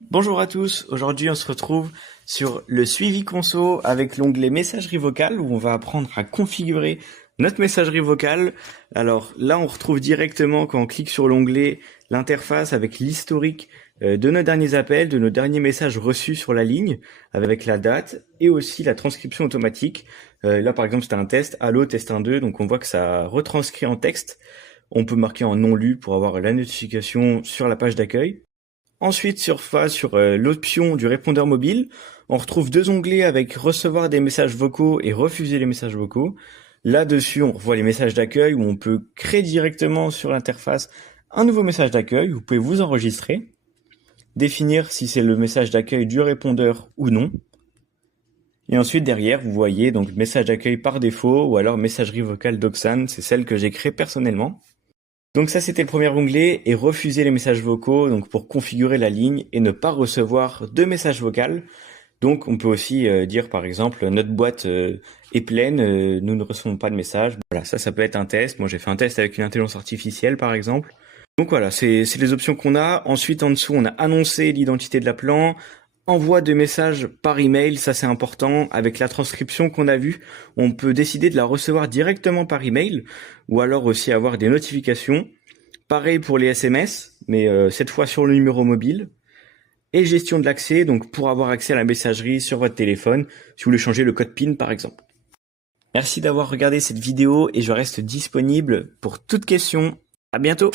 Bonjour à tous, aujourd'hui on se retrouve sur le suivi conso avec l'onglet messagerie vocale où on va apprendre à configurer notre messagerie vocale. Alors là on retrouve directement quand on clique sur l'onglet l'interface avec l'historique de nos derniers appels, de nos derniers messages reçus sur la ligne avec la date et aussi la transcription automatique. Là par exemple c'était un test, allô test 1 2, donc on voit que ça retranscrit en texte. On peut marquer en non lu pour avoir la notification sur la page d'accueil. Ensuite, sur l'option du répondeur mobile, on retrouve deux onglets avec recevoir des messages vocaux et refuser les messages vocaux. Là-dessus, on revoit les messages d'accueil où on peut créer directement sur l'interface un nouveau message d'accueil. Vous pouvez vous enregistrer, définir si c'est le message d'accueil du répondeur ou non. Et ensuite, derrière, vous voyez donc message d'accueil par défaut ou alors messagerie vocale d'Oxane. C'est celle que j'ai créée personnellement. Donc ça, c'était le premier onglet, et refuser les messages vocaux, donc pour configurer la ligne et ne pas recevoir de messages vocaux. Donc on peut aussi dire par exemple notre boîte est pleine, nous ne recevons pas de messages. Voilà, ça peut être un test. Moi j'ai fait un test avec une intelligence artificielle par exemple. Donc voilà, c'est les options qu'on a. Ensuite en dessous on a annoncé l'identité de l'appelant, envoi de messages par email, ça c'est important. Avec la transcription qu'on a vue, on peut décider de la recevoir directement par email ou alors aussi avoir des notifications. Pareil pour les SMS, mais cette fois sur le numéro mobile. Et gestion de l'accès, donc pour avoir accès à la messagerie sur votre téléphone, si vous voulez changer le code PIN par exemple. Merci d'avoir regardé cette vidéo et je reste disponible pour toute question. À bientôt!